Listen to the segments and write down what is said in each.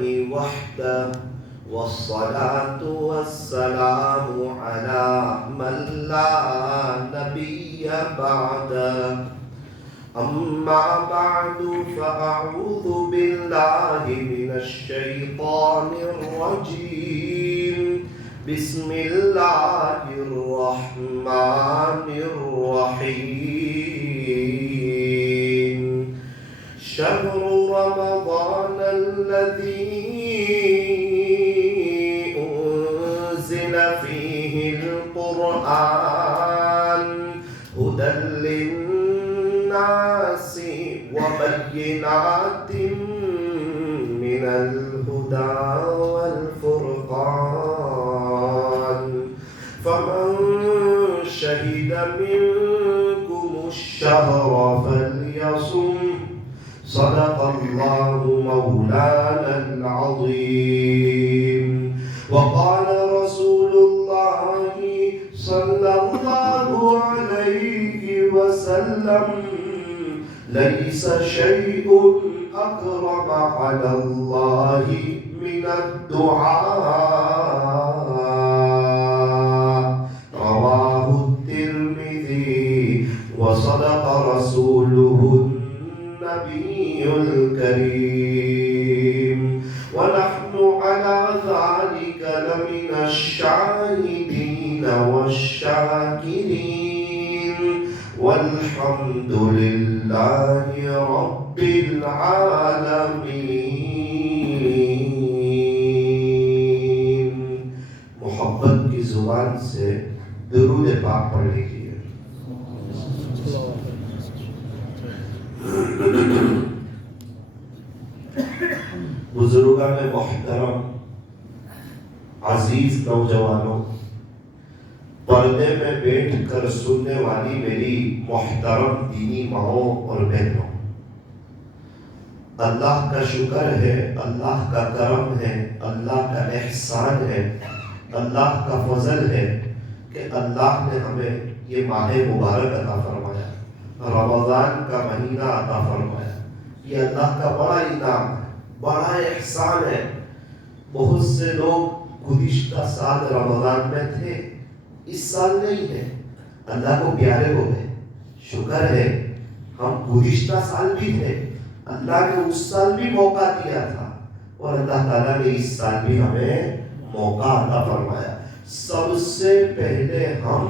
وحده والصلاة والسلام على من لا نبي بعده أما بعد فأعوذ بالله من الشيطان الرجيم بسم الله الرحمن الرحيم شهر رمضان الذي أنزل فيه القرآن هدى للناس وبينات من الهدى والفرقان فمن شهد منكم الشهر فليصم صدق الله مولانا العظيم وقال رسول الله صلى الله عليه وسلم ليس شيء أكرم على الله من الدعاء رواه الترمذي وصدق رسوله النبي الكريم ونحن على ذلك لمن الشاهدين والشاكرين والحمد لله رب العالمين. محبت کی زبان سے درود پاک پڑھ لیجیے. بزرگان محترم، عزیز نوجوانوں، پردے میں بیٹھ کر سننے والی میری محترم دینی ماؤں اور بہنوں، اللہ کا شکر ہے، اللہ کا کرم ہے، اللہ کا احسان ہے، اللہ کا فضل ہے کہ اللہ نے ہمیں یہ ماہ مبارک عطا فرمایا، رمضان کا مہینہ عطا فرمایا. یہ اللہ کا بڑا انعام ہے، بڑا احسان ہے. بہت سے لوگ گزشتہ سال رمضان میں تھے، اس سال نہیں ہے، اللہ کو پیارے ہو گئے. شکر ہے ہم گزشتہ سال بھی تھے، اللہ نے اس سال بھی موقع دیا تھا اور اللہ تعالیٰ نے اس سال بھی ہمیں موقع عطا فرمایا. سب سے پہلے ہم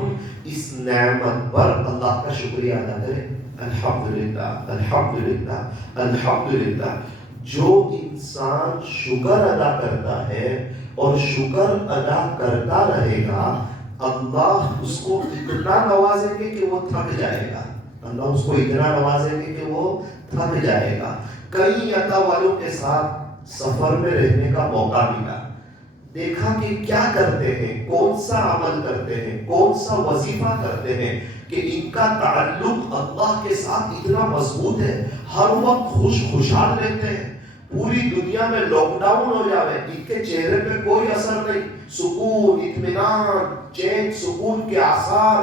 اس نعمت پر اللہ کا شکریہ ادا کریں. الحمدللہ الحمدللہ الحمدللہ. جو انسان شکر ادا کرتا ہے اور شکر ادا کرتا رہے گا، اللہ اس کو اتنا نوازیں گے کہ وہ تھک جائے گا. اللہ اس کو اتنا نوازیں گے کہ وہ تھک جائے گا. کئی عطا والوں کے ساتھ سفر میں رہنے کا موقع ملا، دیکھا کہ کیا کرتے ہیں، کون سا عمل کرتے ہیں، کون سا وظیفہ کرتے ہیں کہ ان کا تعلق اللہ کے ساتھ اتنا مضبوط ہے. ہر وقت خوشحال رہتے ہیں. پوری دنیا میں لاک ڈاؤن ہو جاوے، ان کے چہرے پہ کوئی اثر نہیں، سکون، اطمینان، چین سکون کے آثار.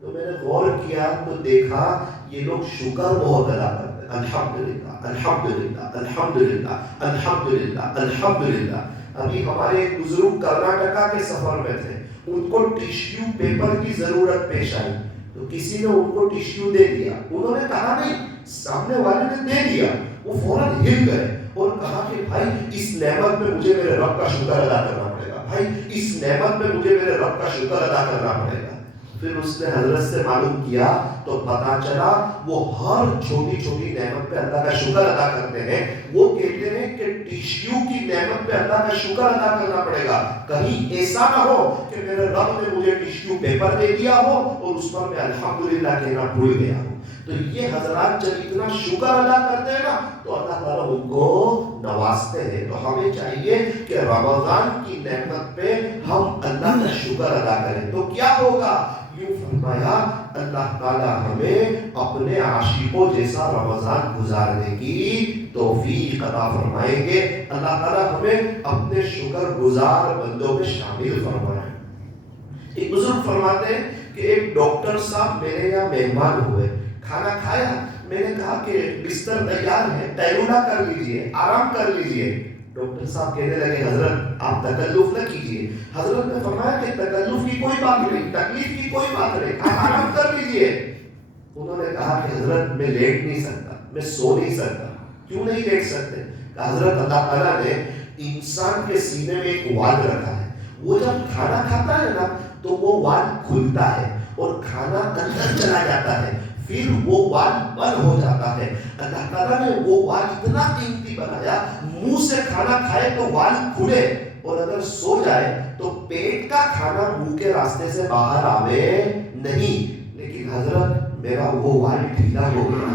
تو میں نے غور کیا تو دیکھا یہ لوگ شکر بہت ادا کرتے ہیں. الحمدللہ الحمدللہ الحمدللہ الحمدللہ الحمدللہ. ابھی ہمارے ایک بزرگ کرناٹکا کے سفر میں تھے، ان کو ٹیشو پیپر کی ضرورت پیش آئی تو کسی نے ان کو ٹیشو دے دیا. انہوں نے کہا نہیں، سامنے والے نے دے دیا. وہ فوراً ہل گئے اور کہا کہ بھائی اس نعمت میں مجھے میرے رب کا شکر ادا کرنا پڑے گا، بھائی اس نعمت میں مجھے میرے رب کا شکر ادا کرنا پڑے گا. پھر اس نے حضرت سے معلوم کیا تو پتا چلا وہ ہر چھوٹی چھوٹی نعمت پہ اللہ کا شکر ادا کرتے ہیں. وہ کہتے ہیں کہ ٹیشو کی نعمت پہ اللہ کا شکر ادا کرنا پڑے گا. کہیں ایسا نہ ہو کہ میرے رب نے مجھے ٹیشو پیپر دے دیا ہو اور اس پر میں الحمدللہ کہنا بھول گیا ہوں. تو یہ حضرات جب اتنا شکر ادا کرتے ہیں نا تو اللہ تعالیٰ ان کو نوازتے ہیں. تو ہمیں چاہیے کہ رمضان کی نعمت پہ ہم اللہ کا شکر ادا کریں. تو کیا ہوگا؟ یوں فرمایا اللہ تعالیٰ ہمیں اپنے عاشقوں جیسا رمضان گزارنے کی توفیق عطا فرمائیں گے. اللہ تعالیٰ ہمیں اپنے شکر گزار بندوں میں شامل فرمائیں. ایک بزرگ فرماتے ہیں کہ ایک ڈاکٹر صاحب میرے یہاں مہمان ہوئے، کھانا کھایا، میں نے کہا کہ بستر تیار ہے، قیلولہ کر لیجئے، آرام کر لیجئے. ڈاکٹر صاحب کہنے لگے حضرت آپ تکلف نہ کیجیے. حضرت نے فرمایا کہ تکلف کی کوئی بات نہیں, تکلیف کی کوئی بات نہیں, آپ آرام کر لیجیے. انہوں نے کہا کہ حضرت میں لیٹ نہیں سکتا, میں سو نہیں سکتا. کیوں نہیں لیٹ سکتے؟ حضرت اللہ تعالیٰ نے انسان کے سینے میں ایک وال رکھا ہے, وہ جب کھانا کھاتا ہے نا تو وہ وال کھلتا ہے اور کھانا اندر چلا جاتا ہے, پھر وہ وال بند ہو جاتا ہے. اللہ تعالیٰ نے وہ وال اتنا قیمتی بنایا, منہ سے کھانا کھائے تو وال کھلے, اور اگر سو جائے تو پیٹ کا کھانا منہ کے راستے سے باہر آوے نہیں. لیکن حضرت میرا وہ وال ڈھیلا ہو گیا,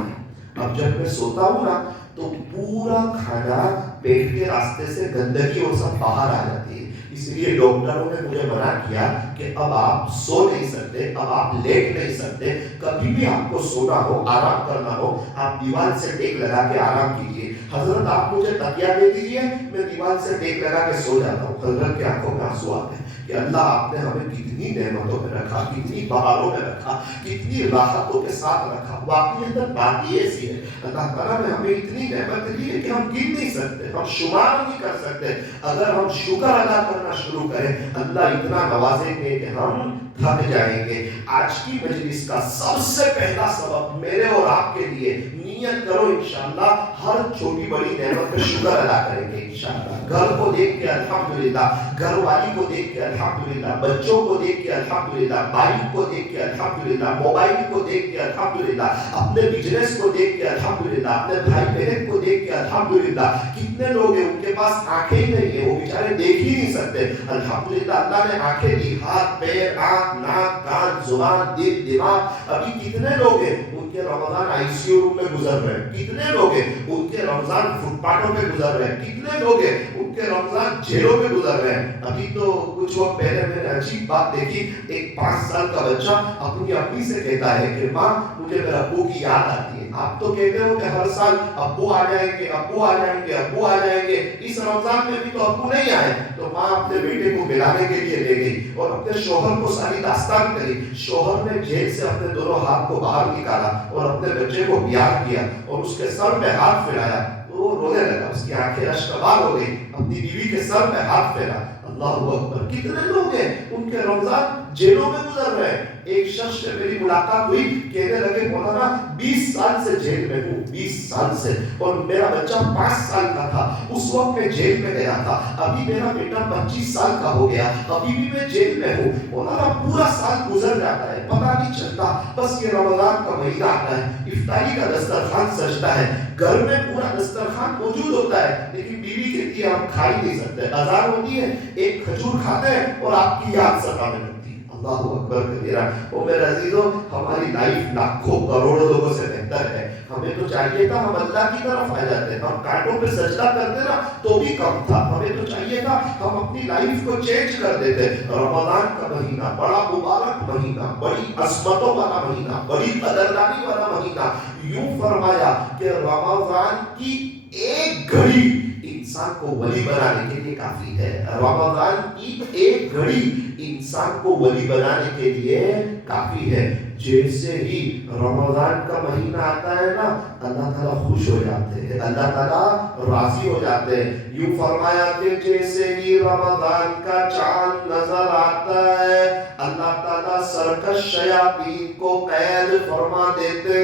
اب جب میں سوتا ہوں نا تو پورا کھانا پیٹ کے راستے سے گندگی اور سب باہر آ جاتی ہے. اس لیے ڈاکٹروں نے مجھے منع کیا کہ اب آپ سو نہیں سکتے, اب آپ لیٹ نہیں سکتے. کبھی بھی آپ کو سونا ہو, آرام کرنا ہو, آپ دیوار سے ٹیک لگا کے آرام کیجیے. حضرت آپ مجھے تکیہ دے دیجیے, میں دیوار سے ٹیک لگا کے سو جاتا ہوں. حضرت کی آنکھوں میں آنسو آتے ہیں کہ اللہ آپ نے ہمیں کتنی نعمتوں میں رکھا, کتنی بہاروں میں رکھا, کتنی راحتوں کے ساتھ رکھا. واقعی اندر بات ہی ایسی ہے, اللہ تعالیٰ نے ہمیں اتنی نعمت دی ہے کہ ہم گن نہیں سکتے, ہم شمار نہیں کر سکتے. اگر ہم شکر ادا کرنا شروع کریں, اللہ اتنا نوازیں گے کہ ہم تھک جائیں گے. آج کی مجلس کا سب سے پہلا سبب میرے اور آپ کے لیے, نیت کرو انشاءاللہ ہر چھوٹی بڑی نعمت پہ شکر ادا کریں گے انشاءاللہ. گھر کو دیکھ کے الحمدللہ, گھر والی کو دیکھ کے الحمدللہ, بچوں کو دیکھ کے الحمدللہ, بائک کو دیکھ کے الحمدللہ, موبائل کو دیکھ کے الحمدللہ, اپنے بزنس کو دیکھ کے الحمدللہ, اپنے بھائی بہن کو دیکھ کے الحمدللہ. کتنے لوگ ہیں ان کے پاس آنکھیں ہی نہیں ہیں, وہ بیچارے دیکھ ہی نہیں سکتے. الحمدللہ اللہ نے آنکھیں دی, ہاتھ پیر آنکھ ناک کان زبان دل دماغ. ابھی کتنے لوگ ہیں ان کے رمضان آئی سی یو روم میں گزر رہے ہیں, کتنے لوگ ہیں ان کے رمضان فٹ پاتھوں پہ گزر رہے ہیں, کتنے لوگ ہیں ان کے رمضان جیلوں میں گزر رہے ہیں. ابھی تو کچھ وقت پہلے میں نے عجیب بات دیکھی, ایک 5 سال کا بچہ اپنی امی سے کہتا ہے کہ ماں مجھے میرے ابو کی یاد آتی ہے. آپ تو کہتے ہو کہ ہر سال ابو آ جائیں گے, ابو آ جائیں گے, ابو آ جائیں گے. اس رمضان میں بھی تو ابو نہیں آئے. تو ماں اپنے بیٹے کو ملانے کے لیے لے گئی اور اپنے شوہر کو ساری داستان کہی. شوہر نے جیل سے اپنے دونوں ہاتھ کو باہر نکالا اور اپنے بچے کو پیار کیا اور اس کے سر پہ ہاتھ پھیلایا. وہ رونے لگا, اس کی آنکھیں اشکبار ہو گئی, اپنی بیوی کے سر پہ ہاتھ پھیلا. اللہ اکبر. کتنے لوگ ہیں ان کے رمضان جیلوں میں گزر رہے ہیں. ایک شخص سے میری ملاقات ہوئی, کہنے لگے مولانا 20 سال سے جیل میں ہوں, 20 سال سے, اور میرا بچہ 5 سال کا تھا اس وقت میں جیل میں گیا تھا. ابھی میرا بیٹا 25 سال کا ہو گیا, ابھی بھی میں جیل میں ہوں. مولانا پورا سال گزر جاتا ہے, پتہ نہیں چلتا. بس یہ رمضان کا مہینہ آتا ہے, افطاری کا دسترخوان سجتا ہے, گھر میں پورا دسترخوان موجود ہوتا ہے, لیکن بیوی کہتی ہے ہم کھا ہی نہیں سکتے. اذان ہوتی ہے, ایک کھجور کھاتے ہیں اور آپ کی یاد ستانے لگتی ہے. اللہ اکبر کبیرہ. وہ میرے عزیزوں, ہماری لائف لاکھوں کروڑوں لوگوں سے بہتر ہے. ہمیں تو چاہیے تھا ہم اللہ کی طرف آ جاتے, ہم کانٹوں پہ سجدہ کرتے نا تو بھی کم تھا. ہمیں تو چاہیے تھا ہم اپنی لائف کو چینج کر دیتے. رمضان کا مہینہ بڑا مبارک مہینہ, بڑی عظمتوں والا مہینہ, بڑی قدردانی والا مہینہ. یوں فرمایا کہ رمضان کی ایک گھڑی انسان کو ولی بنانے کے لیے کافی ہے. رمضان کی ایک گھڑی انسان کو ولی بنانے کے لیے کافی ہے. جیسے ہی رمضان کا مہینہ آتا ہے نا, اللہ تعالیٰ خوش ہو جاتے ہیں, اللہ تعالیٰ راضی ہو جاتے ہیں. یوں فرمایا کہ جیسے ہی رمضان کا چاند نظر آتا ہے, اللہ تعالیٰ سرکش شیاطین کو قید فرما دیتے,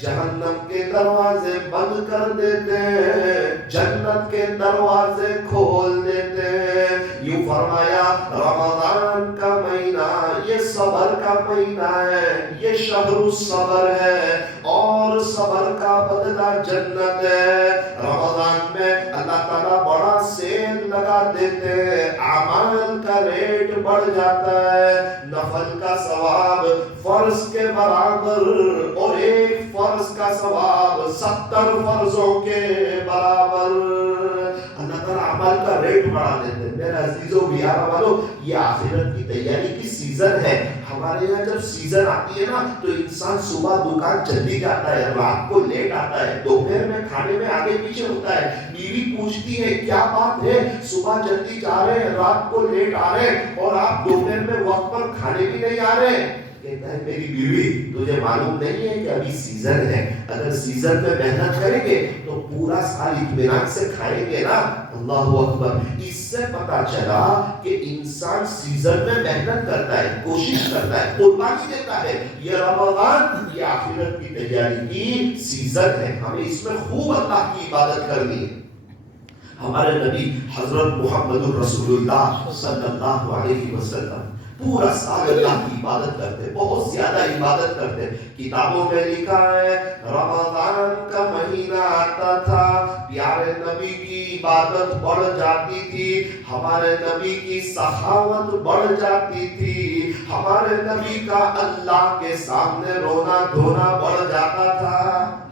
جہنم کے دروازے بند کر دیتے, جنت کے دروازے کھول دیتے. یوں فرمایا رمضان کا مہینہ یہ صبر کا مہینہ ہے, یہ شہر الصبر ہے, اور صبر کا بدلہ جنت ہے. رمضان میں اللہ تعالیٰ بڑا سیل لگا دیتے, اعمال کا ریٹ بڑھ جاتا ہے, نفل کا ثواب فرض کے برابر اور ایک فرض کا ثواب 70 فرضوں کے برابر. اللہ تعالیٰ عمل کا ریٹ بڑھا دیتے. میرے عزیزوں بیارہ والوں, یہ آخرت کی تیاری کی سیزن ہے. ہمارے یہاں جب سیزن آتی ہے نا تو انسان صبح دکان جلدی جاتا ہے, رات کو لیٹ آتا ہے, دوپہر میں کھانے میں آگے پیچھے ہوتا ہے. بیوی پوچھتی ہے کیا بات ہے, صبح جلدی جا رہے ہیں, رات کو لیٹ آ رہے ہیں, اور آپ دوپہر میں وقت پر کھانے بھی نہیں آ رہے. کہتا ہے میری بیوی تجھے معلوم نہیں ہے کہ ابھی سیزن ہے، اگر سیزن میں محنت کریں گے تو پورا سال اطمینان سے کھائیں گے نا۔ اللہ اکبر۔ اس سے پتا چلا کہ انسان سیزن میں محنت کرتا ہے، کوشش کرتا ہے، قربانی دیتا ہے۔ یہ رمضان یہ آخرت کی تیاری کی سیزن ہے، ہمیں اس میں خوب اللہ کی عبادت کرنی ہے۔ ہمارے نبی حضرت محمد رسول اللہ صلی اللہ علیہ وسلم پورا سال اللہ کی عبادت کرتے، بہت زیادہ عبادت کرتے۔ کتابوں میں لکھا ہے رمضان کا مہینہ آتا تھا، پیارے نبی کی عبادت بڑھ جاتی تھی، ہمارے نبی کی سخاوت بڑھ جاتی تھی، ہمارے نبی کا اللہ کے سامنے رونا دھونا بڑھ جاتا تھا۔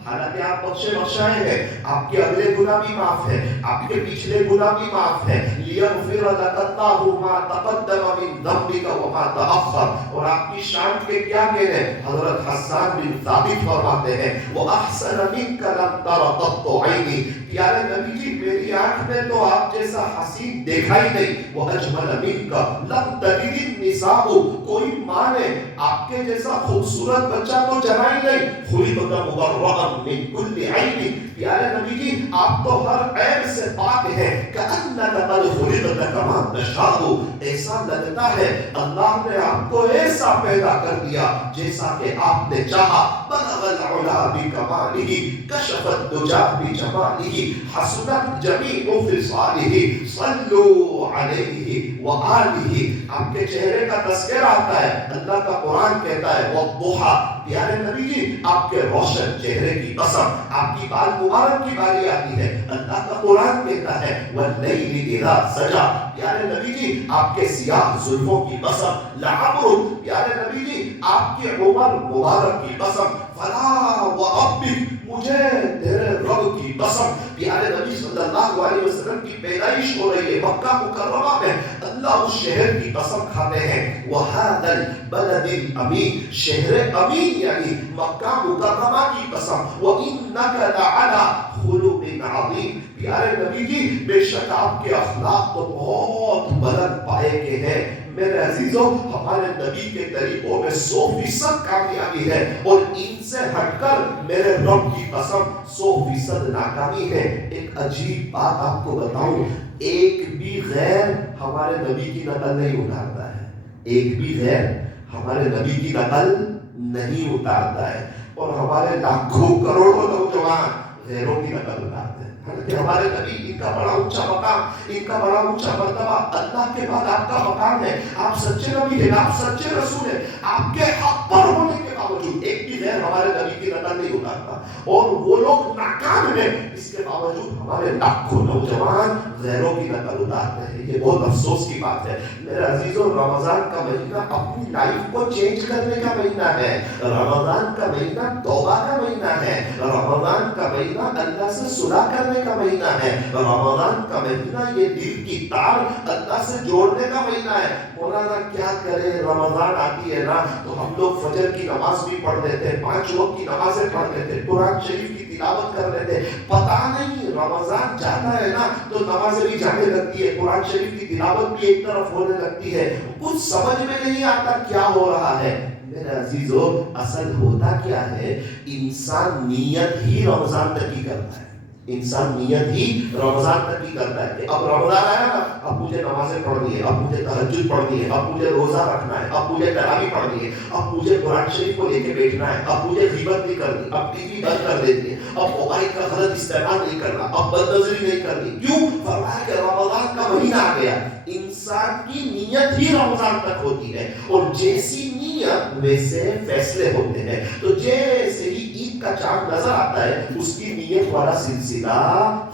حالانکہ آپ بخشے بخشائے ہیں، آپ کے اگلے گناہ بھی معاف ہے، آپ کے پچھلے گناہ بھی معاف ہے۔ لیغفر لک اللہ ما تقدم من ذنبک وما تأخر۔ اور آپ کی شان کے کیا کہنے؟ حضرت حسان بن ثابت فرماتے ہیں وَأَحْسَنَ مِنْكَ لَمْ تَرَ قَطُّ عَيْنِي۔ پیارے نبی جی میری آنکھ میں تو آپ جیسا حسین دیکھا ہی نہیں۔ وَأَجْمَلَ مِنْكَ لَمْ تَلِدِ النِّسَاءُ۔ کوئی ماں نے آپ کے جیسا خوبصورت بچہ تو جنا ہی نہیں۔ خُلِقْتَ مُبَرَّأً من کل عیب۔ پیارے نبی جی آپ تو ہر عیب سے پاک ہیں۔ کأنک قد خلقت کما تشاء۔ ایسا لگتا ہے اللہ نے آپ کو ایسا پیدا کر دیا جیسا کہ آپ نے چاہا۔ بلغ العلا بکمالہ، کشف الدجی بجمالہ، حسنت جمیع خصالہ، صلوا علیہ وآلہ۔ آپ کے چہرے کا تذکرہ آتا ہے، اللہ کا قرآن کہتا ہے والضحیٰ۔ پیارے نبی جی آپ کے روشن چہرے کی قسم، آپ کی بال مبارک کی باری آتی ہے، اللہ کا قرآن کہتا ہے واللیل اذا سجا۔ پیارے نبی جی آپ کے سیاہ زلفوں کی قسم لعمر۔ پیارے نبی جی آپ کی عمر مبارک کی قسم فلا وربک، مجھے تیرے رب کی قسم۔ پیارے نبی صلی اللہ علیہ وسلم کی پیدائش ہو رہی ہے مکہ مکرمہ میں، اللہ اس شہر کی قسم کھاتے ہیں وَهَذَا الْبَلَدِ الْأَمِينِ، شہر امین یعنی مکہ مکرمہ کی قسم وَإِنَّكَ لَعَلَىٰ خُلُقٍ عَظِيمٍ۔ پیارے نبی جی بے شک آپ کے اخلاق تو بہت بلند پائے کے ہیں۔ میرے عزیزوں ہمارے نبی کے طریقوں میں 100% کامیابی ہے، اور ان سے ہٹ کر میرے رب کی قسم 100% ناکامی ہے۔ ایک عجیب بات آپ کو بتاؤں، ایک بھی غیر ہمارے نبی کی نقل نہیں اتارتا ہے، ایک بھی غیر ہمارے نبی کی نقل نہیں اتارتا ہے، اور ہمارے لاکھوں کروڑوں نوجوان غیروں کی نقل اتارتے ہیں۔ حالانکہ ہمارے نبی ان کا بڑا اونچا مقام، ان کا بڑا اونچا مرتبہ، اللہ کے بعد آپ کا مقام ہے، آپ سچے نبی ہیں، آپ سچے رسول ہیں، آپ کے حق پر ہونے کے باوجود ایک بھی غیر ہمارے نبی کی نقل نہیں اتارتا، اور وہ لوگ ناکام ہیں، اس کے باوجود ہمارے لاکھوں نوجوان غیروں کی نقل اتارتے ہیں۔ یہ بہت افسوس کی بات ہے۔ میرے عزیزوں رمضان کا مہینہ اپنی لائف کو چینج کرنے کا مہینہ ہے، رمضان کا مہینہ توبہ کا مہینہ ہے، رمضان کا مہینہ اللہ سے صلح کرنے کا مہینہ ہے، رمضان کا مہینہ یہ دل کی تار اللہ سے جوڑنے کا مہینہ ہے۔ مولانا کیا کرے، رمضان آتی ہے نا تو ہم لوگ فجر کی نماز بھی پڑھ لیتے ہیں، 5 وقت کی نمازیں پڑھ لیتے ہیں، قرآن شریف کی تلاوت کر لیتے ہیں، پتہ نہیں رمضان جاتا ہے نا تو نمازیں بھی جانے لگتی ہے، قرآن شریف کی تلاوت بھی ایک طرف ہونے لگتی ہے، کچھ سمجھ میں نہیں آتا کیا ہو رہا ہے۔ میرے عزیزو اصل ہوتا کیا ہے، انسان نیت ہی رمضان تک ہی کرتا ہے، انسان نیت ہی رمضان تک ہی کرتا ہے کہ اب رمضان آیا نا، اب مجھے نمازیں پڑھنی ہے، اب مجھے تہجد پڑھنی ہے، اب مجھے روزہ رکھنا ہے، اب مجھے تراویح پڑھنی ہے، اب مجھے قرآن شریف کو لے کے بیٹھنا ہے، اب مجھے غیبت نہیں کرنی، اب ٹی وی بند کر دینی ہے، اب موبائل کا غلط استعمال نہیں کرنا، اب بد نظری نہیں کرنی۔ کیوں؟ فرمایا کہ رمضان کا مہینہ آ گیا۔ انسان کی نیت ہی رمضان تک ہوتی ہے، اور جیسی نیت ویسے فیصلے ہوتے ہیں۔ تو جیسے ہی عید کا چاند نظر آتا ہے اس کی نیت والا سلسلہ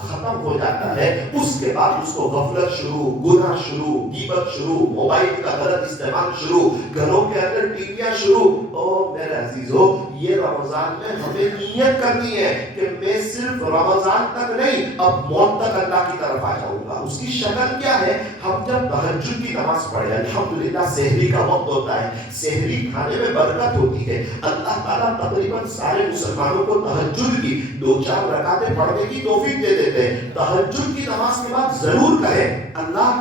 ختم ہو جاتا ہے، اس کے بعد اس کو غفلت شروع، گناہ شروع، غیبت شروع، موبائل کا غلط استعمال شروع، گھروں کے اندر ٹیویاں شروع۔ او میرے عزیزو یہ رمضان میں ہمیں نیت کرنی ہے کہ میں صرف رمضان تک نہیں اب موت تک اللہ کی طرف آ جاؤں گا۔ اس کی شکل کیا ہے؟ ہم جب تہجد کی نماز پڑھیں، الحمدللہ سحری کا وقت ہوتا ہے، سحری کھانے میں برکت ہوتی ہے، اللہ تعالیٰ تقریباً سارے مسلمانوں کو تہجد کی 2-4 رکعتیں پڑھنے کی توفیق دے دیتے ہیں۔ تہجد کی نماز کے بعد ضرور کہیں اللہ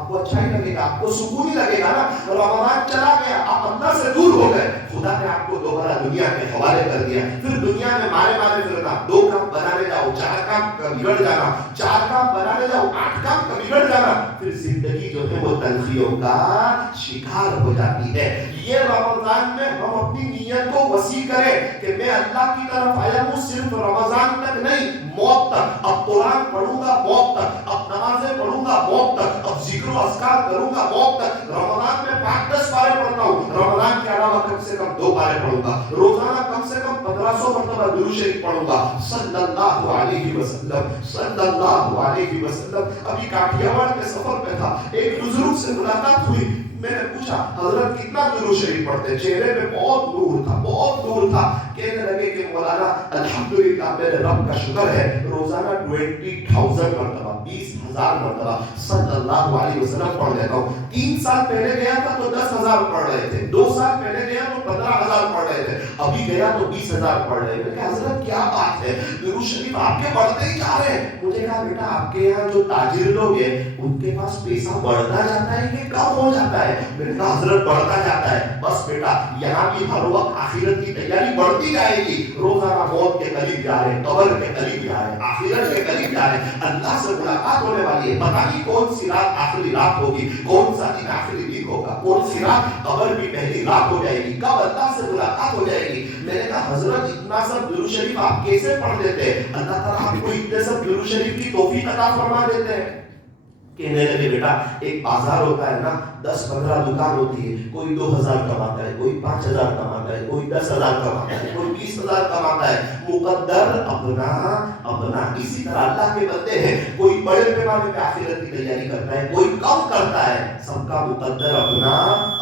آپ کو اچھا ہی لگے گا, آپ کو سکون ہی لگے گا نا. رمضان چلا گیا, آپ اللہ سے دور ہو گئے, خدا نے آپ کو دوبارہ دنیا کے حوالے کر دیا. پھر دنیا میں مارے مارے پھرنا, 2 کام بنانے جاؤ 4 کام کا بگڑ جانا, 4 کام بنانے جاؤ 8 کام کا بگڑ جانا. پھر زندگی جو ہے وہ تلخیوں کا شکار ہو جاتی ہے. یہ رمضان میں ہم اپنی نیت کو وسیع کریں کہ میں اللہ کی طرف آیا ہوں صرف رمضان تک نہیں, موت تک. اب قرآن پڑھوں گا موت تک, اب نمازیں پڑھوں گا موت تک, اب ذکر و اذکار کروں گا موت تک. رمضان میں 5-10 پارے پڑھتا ہوں, رمضان کے علاوہ کم سے کم 2 پارے پڑھوں گا. روزانہ کم سے کم 1500 مرتبہ درود شریف پڑھوں گا صلی اللہ علیہ وسلم, صلی اللہ علیہ وسلم. ابھی کاٹھیا واڑ کے سفر پہ تھا, ایک بزرگ سے ملاقات ہوئی. میں نے پوچھا حضرت کتنا درود شریف پڑھتے ہیں؟ چہرے میں بہت نور تھا, بہت نور تھا. کہنے لگے کہ مولانا الحمدللہ میرے رب کا شکر ہے, روزانہ 20,000 مرتبہ 20,000 مرتبہ صلی اللہ علیہ وسلم پڑھ لیتا ہوں. 3 سال پہلے گیا تھا تو 10,000 پڑھ رہے تھے, 2 سال پہلے گیا تو 15,000 پڑھ رہے تھے, ابھی گیا تو 20,000 پڑھ رہے ہیں. کہ حضرت کیا بات ہے, درود شریف آپ کے پڑھتے ہی جا رہے ہیں. مجھے کہا بیٹا آپ کے یہاں جو تاجر لوگ ہیں ان کے پاس پیسہ بڑھتا جاتا ہے کہ کم ہو جاتا ہے؟ میں نے کہا حضرت بڑھتا جاتا ہے. بس بیٹا یہاں بھی ہر وقت آخرت کی تیاری بڑھتی جائے گی. روزانہ موت کے قریب جا رہے ہیں, قبر کے قریب جا رہے ہیں, آخرت کے قریب جا رہے ہیں, اللہ سے ملاقات ہونے والی ہے. پتہ نہیں کون سی رات آخری رات ہوگی, کون سا دن آخری دن ہوگا, کون سی رات قبر بھی پہلی رات ہو جائے گی, کب اللہ سے ملاقات ہو جائے گی. میں نے کہا حضرت اتنا سب درود شریف آپ کیسے پڑھ لیتے ہیں؟ اللہ تعالیٰ آپ کو اتنے سب درود شریف کی توفیق عطا فرما دیتے ہیں. کہنے لگے بیٹا ایک بازار ہوتا ہے نا, 10-15 دکان ہوتی ہے, کوئی 2,000 کماتا ہے, کوئی 5,000 کماتا ہے, کوئی 10,000 کماتا ہے, کوئی 20,000 کماتا ہے. مقدر اپنا اپنا. اسی طرح اللہ کے بندے ہیں, کوئی بڑے پیمانے پہ آخرت کی تیاری کرتا ہے, کوئی کم کرتا ہے, سب کا مقدر اپنا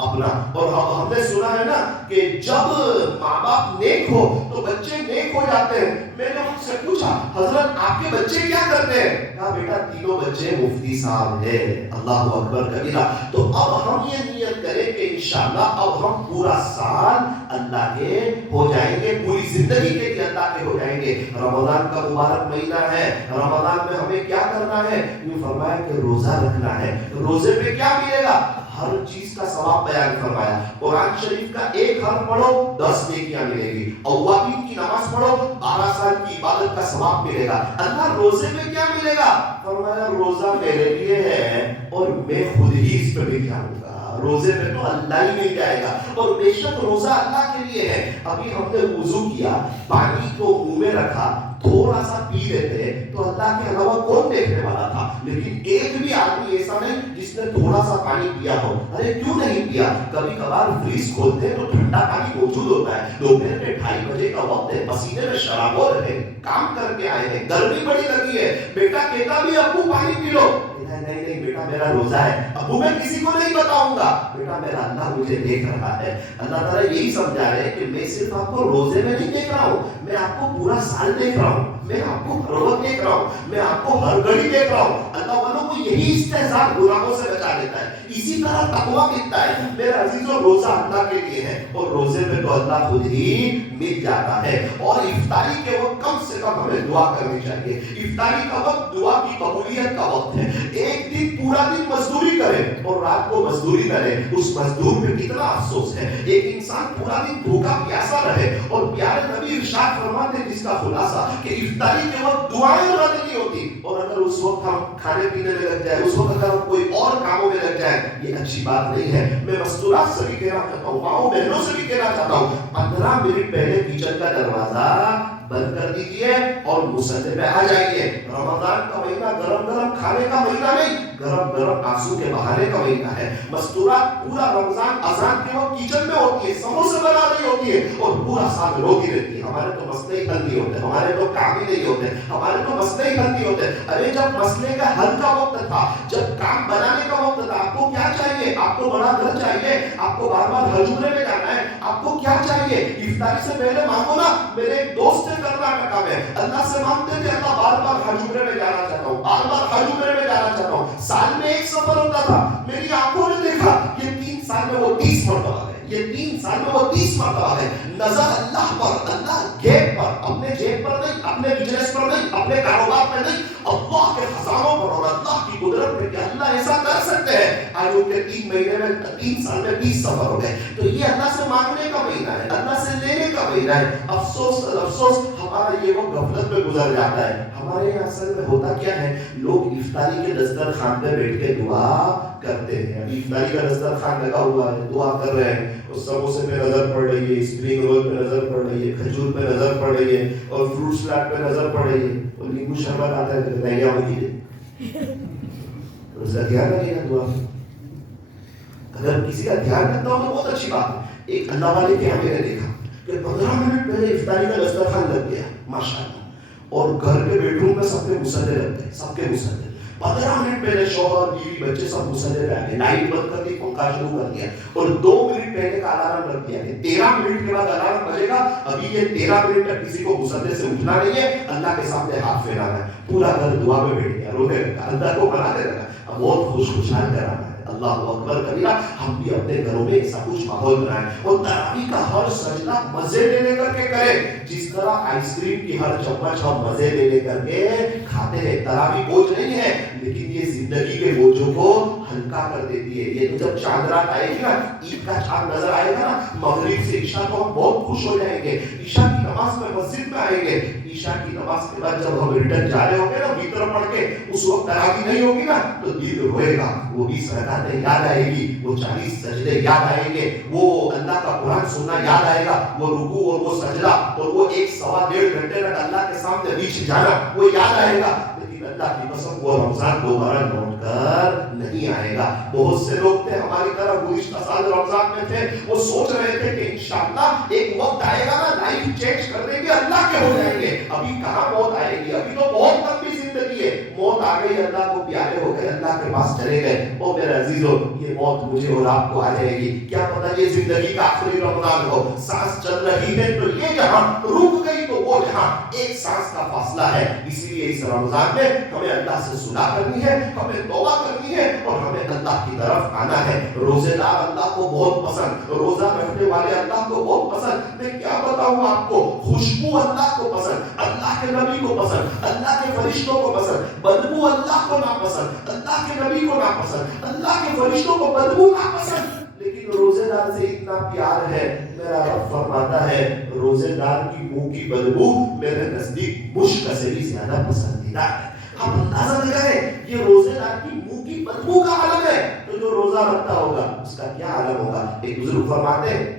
اپنا. اور ہم نے سنا ہے نا کہ جب ماں باپ نیک ہو تو بچے نیک ہو جاتے ہیں. میں نے ان سے پوچھا حضرت آپ کے بچے کیا کرتے ہیں؟ کہا بیٹا تینوں بچے مفتی صاحب ہے. اللہ اکبر کبیرہ. تو اب ہم یہ نیت کریں کہ انشاءاللہ اب ہم پورا سال اللہ کے ہو جائیں گے, پوری زندگی کے لیے اللہ کے ہو جائیں گے. رمضان کا مبارک مہینہ ہے, رمضان میں ہمیں کیا کرنا ہے؟ یہ فرمایا کہ روزہ رکھنا ہے. روزے پہ کیا ملے گا؟ ہر چیز کا ثواب بیان فرمایا. قرآن شریف کا 1 حرف پڑھو 10 نیکیاں ملے گی. اوابین کی نماز پڑھو 12 سال کی عبادت کا ثواب ملے گا. اللہ روزے میں کیا ملے گا؟ فرمایا روزہ میرے لیے ہے اور میں خود ہی اس پہ بھی جاؤں گا. روزے میں تو اللہ ہی مل جائے گا, اور بے شک روزہ اللہ کے لیے ہے. ابھی ہم نے وضو کیا, پانی کو منہ میں رکھا, تھوڑا سا پی لیتے تو اللہ کے علاوہ کون دیکھنے والا تھا؟ لیکن ایک بھی آدمی ایسا نہیں جس نے تھوڑا سا پانی پیا ہو. ارے کیوں نہیں پیا؟ کبھی کبھار فریز کھولتے تو ٹھنڈا پانی موجود ہوتا ہے. دوپہر میں 2:30 بجے کا وقت ہے, پسینے میں شرابور ہے, کام کر کے آئے ہیں, گرمی بڑی لگی ہے, بیٹا کہتا بھی ابو پانی پی لو. نہیں نہیں بیٹا میرا روزہ ہے, ابو میں کسی کو نہیں بتاؤں گا, بیٹا میرا اللہ مجھے دیکھ رہا ہے. اللہ تعالیٰ یہی سمجھا رہے کہ میں صرف آپ کو روزے میں نہیں دیکھ رہا ہوں, میں آپ کو پورا سال دیکھ رہا ہوں, میں آپ کو ہر وقت دیکھ رہا ہوں, میں آپ کو ہر گھڑی دیکھ رہا ہوں. اللہ والوں کو یہی استحزار گناہوں سے بچا دیتا ہے. اسی طرح تقویٰ ملتا ہے. میرے عزیزوں روزہ اللہ کے لیے ہے, اور روزے میں تو اللہ خود ہی مل جاتا ہے. اور افطاری کے وقت کم سے کم ہمیں دعا کرنی چاہیے. افطاری کا وقت دعا کی قبولیت کا وقت ہے. ایک دن پورا دن مزدوری کرے اور رات کو مزدوری کرے, اس مزدور پہ کتنا افسوس ہے. ایک انسان پورا دن بھوکا پیاسا رہے, اور پیارے نبی ارشاد فرماتے ہیں جس کا خلاصہ کہ افطاری کے وقت دعائیں رد نہیں ہوتی, اور اگر اس وقت ہم کھانے پینے میں لگ جائے, اس وقت اگر ہم کوئی اور کاموں میں لگ جائے, یہ اچھی بات نہیں ہے. میں مستورات سے بھی کہنا چاہتا ہوں, ماؤں بہنوں سے بھی کہنا چاہتا ہوں, 15 منٹ پہلے کچن کا دروازہ بند کر دیجئے اور مصلی پہ آ جائیے. رمضان کا مہینہ گرم گرم کھانے کا مہینہ نہیں, گرم گرم آنسو کے بہانے کا مہینہ ہے. مستورات پورا رمضان اذان کے وقت کچن میں ہوتی ہے, سموسے بنا رہی ہوتی ہے, اور پورا سال روتی رہتی ہے. ہمارے تو مسئلے ہی حل نہیں ہوتے, ہمارے تو کام ہی نہیں ہوتے, ہمارے تو مسئلے ہی حل نہیں ہوتے. ارے جب مسئلے کا حل کا وقت تھا, جب کام بنانے کا وقت تھا, آپ کو کیا چاہیے؟ آپ کو بڑا گھر چاہیے, آپ کو بار بار حجورے میں جانا ہے, آپ کو کیا چاہیے؟ افطاری سے پہلے مانگو نا. میرے ایک دوست سے کرناٹک میں اللہ سے مانگتے تھے, اللہ بار بار حجورے میں جانا چاہتا ہوں, بار بار حجورے میں جانا چاہتا ہوں. سال میں ایک سفر ہوتا تھا, میری آنکھوں نے دیکھا یہ 3 سال میں وہ 30 مرتبہ ہے, یہ 3 سال میں وہ 30 مرتبہ ہے. نظر اللہ پر, اللہ گیب پر, اپنے جیب پر نہیں, اپنے بزنس پر نہیں, اپنے کاروبار پر نہیں, اللہ کے خزانوں پر اور اللہ کی قدرت پر کہ اللہ ایسا کر سکتے ہیں. آج ان کے 3 مہینے میں 3 سال میں 20 سفر ہو گئے. تو یہ اللہ سے مانگنے کا مہینہ ہے, اللہ سے لینے کا مہینہ ہے. افسوس افسوس ہمارا یہ وہ غفلت میں گزر جاتا ہے. ہمارے یہاں اصل میں ہوتا کیا ہے, لوگ افطاری کے دسترخوان پہ بیٹھ کے دعا کرتے ہیں. ابھی افطاری کا دسترخوان لگا ہوا ہے, دعا کر رہے ہیں, اور سموسے پہ نظر پڑ رہی ہے, اسپرنگ رول پہ نظر پڑ رہی ہے, کھجور پہ نظر پڑ رہی ہے, اور فروٹ سلاڈ پہ نظر پڑ رہی ہے, اور نیمبو شربت آتا ہے تو رہ گیا وہ کی اس کا دھیان رکھے گا دعا. اگر کسی کا دھیان رکھتا ہو تو بہت اچھی بات ہے. ایک اللہ والے کے ہم نے دیکھا کہ 15 منٹ پہلے افطاری کا دسترخوان لگ گیا ماشاءاللہ, اور گھر کے بیڈ روم میں سب کے مصلے لگ گئے, سب کے مصلے. 15 منٹ پہلے شوہر بیوی بچے سب مصلے پہ آ گئے, لائٹ بند کر دی, پنکھا شروع کر دیا, اور 2 منٹ پہلے کا الارم رکھ دیا کہ 13 منٹ کے بعد الارم بجے گا. ابھی یہ 13 منٹ تک کسی کو مصلے سے اٹھنا نہیں ہے, اللہ کے سامنے ہاتھ پھیلانا ہے. پورا گھر دعا میں بیٹھ گیا, رونے لگا, اللہ کو منانے لگا. اب بہت خوشحال کرانا ہے. اللہ اکبر کبیرہ. ہم بھی اپنے گھروں میں ایسا کچھ ماحول بنائیں, اور تراویح کا ہر سجدہ مزے لے لے کر کے کریں. جس طرح آئس کریم کی ہر چمچ ہم مزے لے لے کر کے کھاتے ہیں. تراویح بوجھ نہیں ہے, لیکن یہ زندگی کے بوجھوں کو ہلکا کر دیتی ہے. یہ جب چاند رات آئے گی نا, عید کا چاند نظر آئے گا نا, مغرب سے عشاء تو ہم بہت خوش ہو جائیں گے. عشاء کی نماز میں مسجد میں آئیں گے. عشاء کی نماز کے بعد جب ہم ریٹرن جا رہے ہوں گے نا وطر پڑھ کے, اس وقت تراویح نہیں ہوگی نا تو دل روئے گا. وہ 20 رکعتیں یاد آئے گی, وہ 40 سجدے یاد آئیں گے, وہ اللہ کا قرآن سننا یاد آئے گا, وہ رکوع اور وہ سجدہ اور وہ 1-1.5 گھنٹے تک اللہ کے سامنے بیچ جانا وہ یاد آئے گا. لیکن اللہ کی قسم وہ رمضان دوبارہ لوٹ کر نہیں آئے گا. بہت سے لوگ تھے ہماری طرح گزشتہ سال رمضان میں تھے, وہ سوچ رہے تھے کہ انشاءاللہ ایک وقت آئے گا نا لائف چینج کر دیں گے, اللہ کے ہو جائیں گے. ابھی کہاں موت آئے گی, ابھی تو بہت لمبی زندگی ہے. موت آ گئی, اللہ کو پیارے ہو گئے, اللہ کے پاس چلے گئے. او میرے عزیزو, یہ موت مجھے اور آپ کو آ جائے گی. کیا پتہ یہ زندگی کا آخری رمضان ہو, سانس چل رہی ہے تو یہ جہاں, رک گئی تو وہ جہاں, ایک سانس کا فاصلہ ہے. اسی لیے اس رمضان میں ہمیں اللہ سے صلح کرنی ہے, ہمیں توبہ کرنی ہے, اور ہمیں اللہ کی طرف آنا ہے. روزے دار اللہ کو بہت پسند, روزہ رکھنے والے اللہ کو بہت پسند. میں کیا بتاؤں آپ کو, خوشبو اللہ کو پسند, اللہ کے نبی کو پسند, اللہ کے فرشتوں کو پسند. بدبو اللہ کو ناپسند, اللہ کے نبی کو ناپسند, اللہ کے فرشتوں کو بدبو ناپسند. لیکن روزے دار سے اتنا پیار ہے. میرا رب فرماتا ہے روزے دار کی منہ کی بدبو میرے نزدیک مشک سے بھی زیادہ پسندیدہ ہے. آپ اندازہ لگائیں, یہ روزے دار کی منہ کی بدبو کا عالم ہے, تو جو روزہ رکھتا ہوگا اس کا کیا عالم ہوگا. ایک بزرگ فرماتے ہیں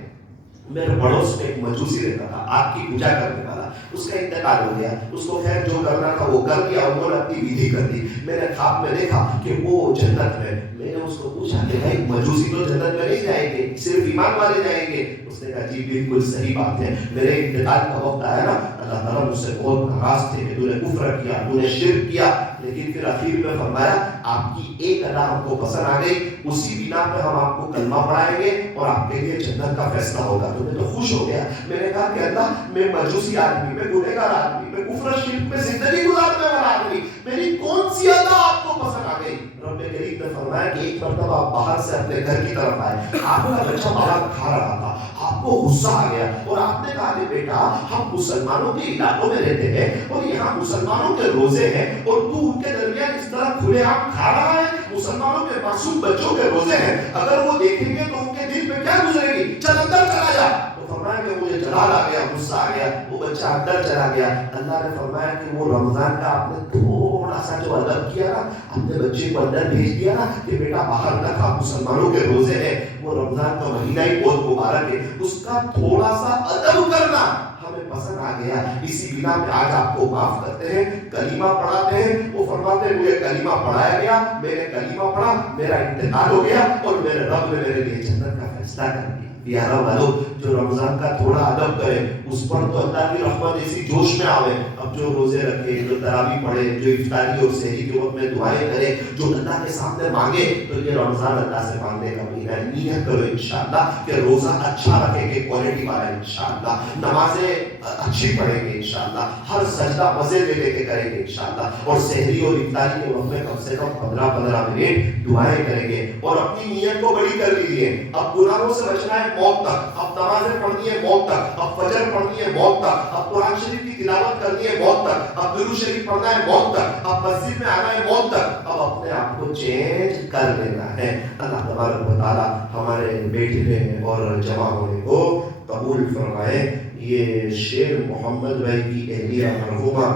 میرے پڑوس میں ایک مجوسی رہتا تھا, آگ کی پوجا کرنے والا. اس کا انتقال ہو گیا, اس کو خیر جو کرنا تھا وہ کر دیا, انہوں نے اپنی ودھی کر دی. میں نے خواب میں دیکھا کہ وہ جنت میں. میں نے اس کو پوچھا کہ بھائی مجوسی تو جنت میں نہیں جائیں گے, صرف ایمان والے جائیں گے. اس نے کہا جی بالکل صحیح بات ہے, میرے انتقال کا وقت آیا نا, اللہ تعالیٰ مجھ سے بہت ناراض تھے کہ تو نے کفر کیا, تو نے شرک کیا, لیکن پھر اخیر میں فرمایا آپ کی ایک ادا ہم کو پسند آ گئی, اسی بنا پہ ہم آپ کو کلمہ پڑھائیں گے اور آپ کے لیے جنت کا فیصلہ ہوگا. تو میں تو خوش ہو گیا. میں نے کہا کہ اللہ, میں مجوسی آدمی, میں گنہگار آدمی, میں کفر شرک میں زندگی گزارنے والا آدمی, میری کون سی ادا آپ کو پسند آ گئی. رب کریم نے فرمایا کہ ایک مرتبہ آپ باہر سے اپنے گھر کی طرف آئے, آپ کا بچہ باہر کھا رہا تھا, آپ کو غصہ آ گیا, اور آپ نے کہا کہ بیٹا ہم مسلمانوں کے علاقوں میں رہتے ہیں اور یہاں مسلمانوں کے روزے ہیں, اور تو ان کے درمیان اس طرح کھلے عام کھا رہا ہے. مسلمانوں کے معصوم بچوں کے روزے ہیں, اگر وہ دیکھیں گے تو ان کے دل پہ کیا گزرے گی, چل اندر چلا جا. تو فرمایا کہ مجھے جلال آ گیا, غصہ آ گیا, وہ بچہ اندر چلا گیا. اللہ نے فرمایا کہ وہ رمضان کا آپ نے تھوڑا سا جو ادب کیا نا, اپنے بچے کو اندر بھیج دیا نا کہ بیٹا باہر نہ کھا, مسلمانوں کے روزے ہیں, وہ رمضان کا مہینہ ہی بہت مبارک ہے, اس کا تھوڑا سا ادب کرنا ہمیں پسند آ گیا. اسی بنا پہ آج آپ کو معاف کرتے ہیں, کلمہ پڑھاتے ہیں. وہ فرماتے ہیں مجھے کلمہ پڑھایا گیا, میں نے کلمہ پڑھا, میرا انتقال ہو گیا, اور میرے رب نے میرے لیے جنت کا فیصلہ کر دیا. پیارا والو, جو رمضان کا تھوڑا ادب کرے اس پر تو اللہ کی رحمت ایسی جوش میں آوے. اب جو روزے رکھے, جو تراویح پڑھے, جو افطاری اور سحری کے وقت میں دعائیں کرے, جو اللہ کے سامنے مانگے, تو یہ رمضان اللہ سے مانگنے کا مہینہ ہے. نیت کرو انشاءاللہ کہ روزہ اچھا رکھیں گے, کوالٹی والا انشاءاللہ. نمازیں اچھی پڑھیں گے انشاءاللہ، ہر سجدہ مزے لے لے کے کریں گے انشاءاللہ، اور سحری اور افطاری کے وقت میں کم سے کم 15 منٹ دعائیں کریں گے، اور اپنی نیت کو بڑی کر لیجیے، اب گناہوں سے بچنا ہے موت تک، اب نمازیں پڑھنی ہے موت تک، اب فجر پڑھنی ہے موت تک، اب قرآن شریف کی تلاوت کرنی ہے موت تک، اب درود شریف پڑھنا ہے موت تک، اب مسجد میں آنا ہے موت تک، اب اپنے آپ کو چینج کر لینا ہے۔ اللہ تبارک و تعالی ہمارے بیٹھنے اور جمع ہونے کو قبول فرمائے۔ یہ شیر محمد بھائی کی اہلیہ مرحومہ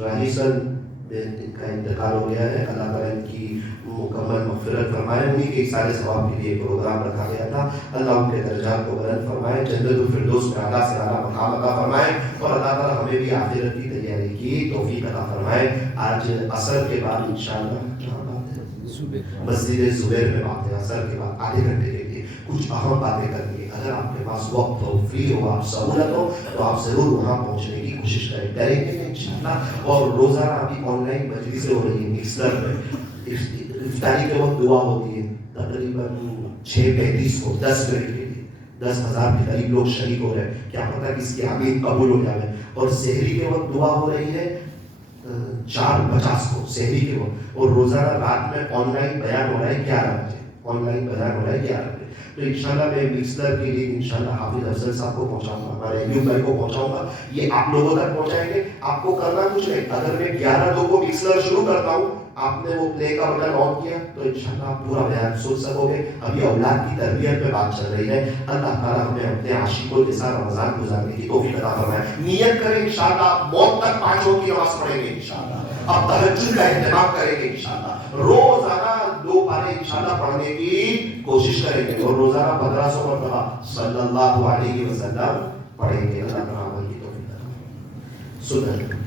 راہیسن کا انتقال ہو گیا ہے، اللہ تعالیٰ ان کی مکمل مغفرت فرمائے، انہی کے سارے ثواب کے لیے پروگرام رکھا گیا تھا، اللہ ان کے درجات کو بلند فرمائے، جنت الفردوس میں اعلیٰ سے اعلیٰ مقام عطا فرمائے، اور اللہ تعالیٰ ہمیں بھی آخرت کی تیاری کی توفیق عطا فرمائے۔ آج عصر کے بعد انشاءاللہ مسجد زبیر میں بات ہے، عصر کے بعد آدھے گھنٹے کے لیے کچھ اہم باتیں کرنی ہے، اگر آپ کے پاس وقت ہو، فری ہو، آپ سہولت ہو تو آپ ضرور وہاں پہنچنے کی کوشش کریں گے انشاءاللہ۔ اور روزانہ ابھی آن لائن مجلسیں ہو رہی ہیں مکسلر میں، افطاری کے وقت دعا ہوتی ہے، تقریباً 6:35 کو 10 منٹ کے لیے 10,000 کے قریب لوگ شریک ہو رہے ہیں، کیا پتہ کس کی آمین قبول ہو جائے۔ اور سحری کے وقت دعا ہو رہی ہے 4:50 کو سحری کے وقت، اور روزانہ رات میں آن لائن بیان ہو رہا ہے 11 بجے، آن لائن بیان ہو رہا ہے 11 بجے۔ تو انشاءاللہ میں مکسلر کے لیے انشاءاللہ حافظ افضل صاحب کو پہنچاؤں گا، ہمارے ایوب بھائی کو پہنچاؤں گا، یہ آپ لوگوں تک پہنچائیں گے۔ آپ کو کرنا کچھ نہیں، اگر میں 11:02 کو مکسلر شروع کرتا ہوں، آپ نے وہ پلے کا بٹن آن کیا تو انشاءاللہ آپ پورا بیان سن سکو گے۔ ابھی اولاد کی تربیت پہ بات چل رہی ہے، اللہ تعالیٰ ہمیں اپنے عاشقوں کے ساتھ رمضان گزارنے کی توفیق عطا فرمائے۔ نیت کریں انشاءاللہ موت تک 5 وقت کی نماز پڑھیں گے انشاءاللہ، اب تہجد کا اہتمام کریں گے انشاءاللہ، روزانہ 2 پارے انشاءاللہ پڑھنے کی کوشش کریں گے، اور روزانہ 1500 مرتبہ صلی اللہ علیہ وسلم پڑھیں گے۔ اللہ تعالیٰ عمل کی توفیق عطا فرمائے۔ سبحان اللہ۔